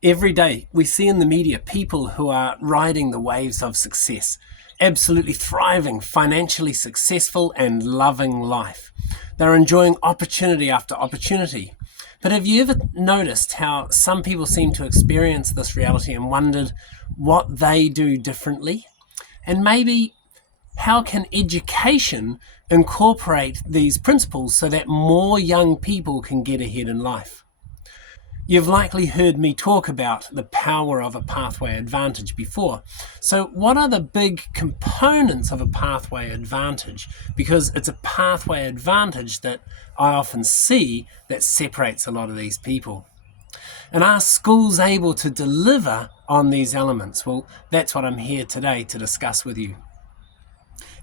Every day, we see in the media people who are riding the waves of success, absolutely thriving, financially successful, and loving life. They're enjoying opportunity after opportunity. But have you ever noticed how some people seem to experience this reality and wondered what they do differently? And maybe how can education incorporate these principles so that more young people can get ahead in life? You've likely heard me talk about the power of a pathway advantage before. So what are the big components of a pathway advantage? Because it's a pathway advantage that I often see that separates a lot of these people. And are schools able to deliver on these elements? Well, that's what I'm here today to discuss with you.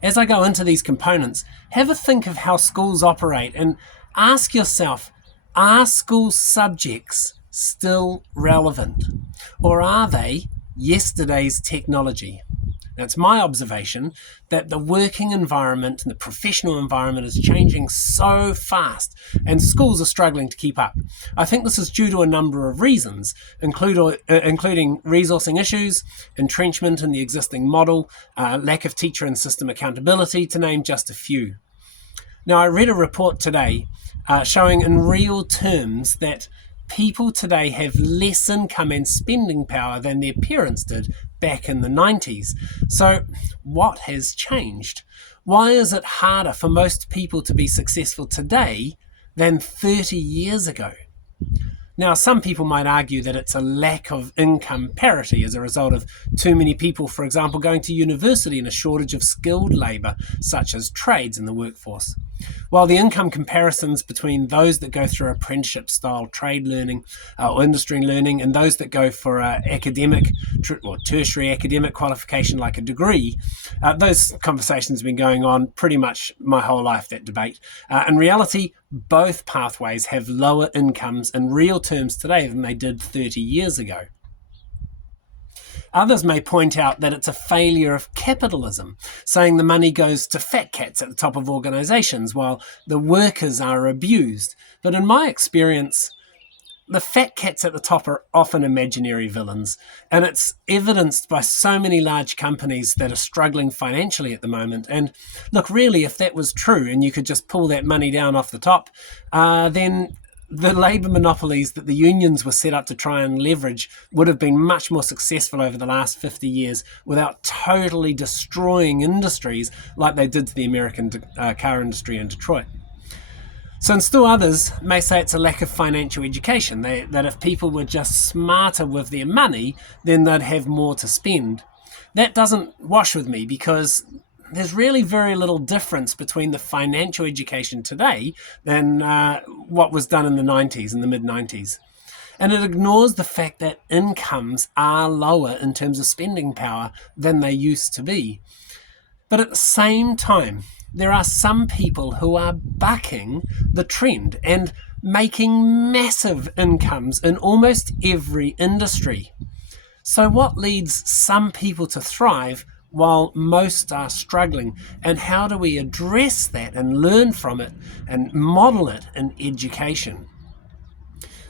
As I go into these components, have a think of how schools operate and ask yourself, are school subjects still relevant? Or are they yesterday's technology? Now, it's my observation that the working environment and the professional environment is changing so fast, and schools are struggling to keep up. I think this is due to a number of reasons, including resourcing issues, entrenchment in the existing model, lack of teacher and system accountability, to name just a few. Now, I read a report today showing in real terms that people today have less income and spending power than their parents did back in the 90s. So what has changed? Why is it harder for most people to be successful today than 30 years ago? Now, some people might argue that it's a lack of income parity as a result of too many people, for example, going to university and a shortage of skilled labour, such as trades in the workforce. While the income comparisons between those that go through apprenticeship-style trade learning or industry learning and those that go for academic or tertiary academic qualification like a degree, those conversations have been going on pretty much my whole life, that debate. In reality, both pathways have lower incomes in real terms today than they did 30 years ago. Others may point out that it's a failure of capitalism, saying the money goes to fat cats at the top of organisations while the workers are abused. But in my experience, the fat cats at the top are often imaginary villains, and it's evidenced by so many large companies that are struggling financially at the moment. And look, really, if that was true and you could just pull that money down off the top, then the labour monopolies that the unions were set up to try and leverage would have been much more successful over the last 50 years without totally destroying industries like they did to the American car industry in Detroit. So, and still others may say it's a lack of financial education, that if people were just smarter with their money, then they'd have more to spend. That doesn't wash with me because there's really very little difference between the financial education today than what was done in the 90s, in the mid-90s. And it ignores the fact that incomes are lower in terms of spending power than they used to be. But at the same time, there are some people who are bucking the trend and making massive incomes in almost every industry. So what leads some people to thrive while most are struggling? And how do we address that and learn from it and model it in education?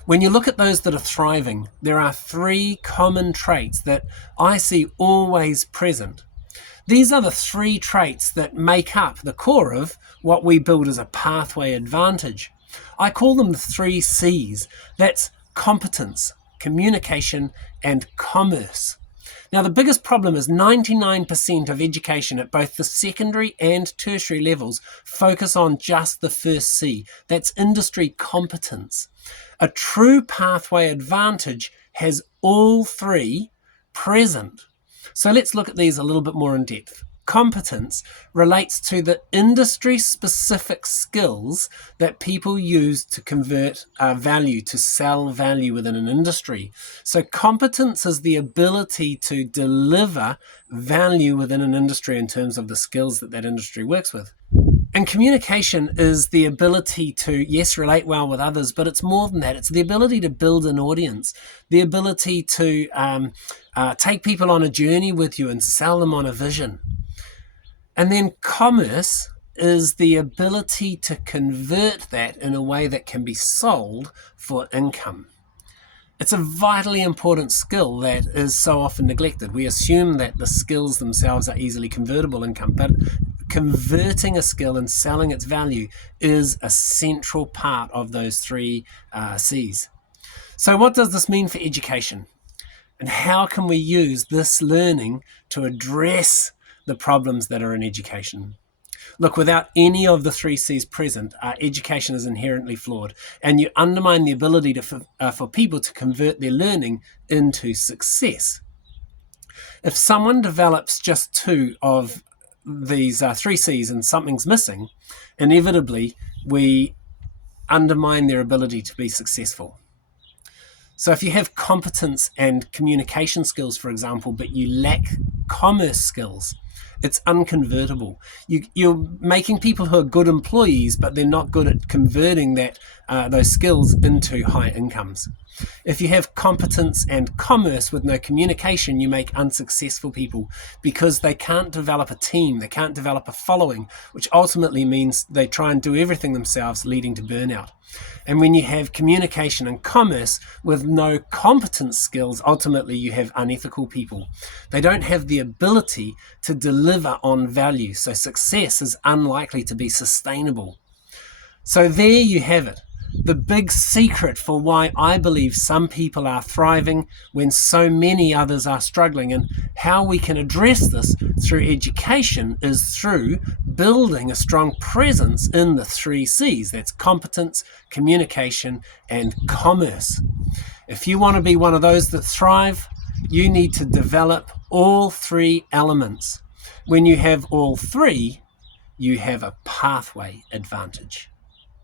When you look at those that are thriving, there are three common traits that I see always present. These are the three traits that make up the core of what we build as a pathway advantage. I call them the three C's. That's competence, communication, and commerce. Now, the biggest problem is 99% of education at both the secondary and tertiary levels focus on just the first C. That's industry competence. A true pathway advantage has all three present. So let's look at these a little bit more in depth. Competence relates to the industry-specific skills that people use to convert value, to sell value within an industry. So competence is the ability to deliver value within an industry in terms of the skills that that industry works with. And communication is the ability to, yes, relate well with others, but it's more than that. It's the ability to build an audience, the ability to take people on a journey with you and sell them on a vision. And then commerce is the ability to convert that in a way that can be sold for income. It's a vitally important skill that is so often neglected. We assume that the skills themselves are easily convertible income, but converting a skill and selling its value is a central part of those three C's. So what does this mean for education? And how can we use this learning to address the problems that are in education? Look, without any of the three C's present, our education is inherently flawed, and you undermine the ability for people to convert their learning into success. If someone develops just two of these three C's and something's missing, inevitably we undermine their ability to be successful. So if you have competence and communication skills, for example, but you lack commerce skills, it's unconvertible. You're making people who are good employees, but they're not good at converting those skills into high incomes. If you have competence and commerce with no communication, you make unsuccessful people because they can't develop a team, they can't develop a following, which ultimately means they try and do everything themselves, leading to burnout. And when you have communication and commerce with no competence skills, ultimately you have unethical people. They don't have the ability to deliver on value, so success is unlikely to be sustainable. So there you have it. The big secret for why I believe some people are thriving when so many others are struggling, and how we can address this through education is through building a strong presence in the three C's. That's competence, communication, and commerce. If you want to be one of those that thrive, you need to develop all three elements. When you have all three, you have a pathway advantage.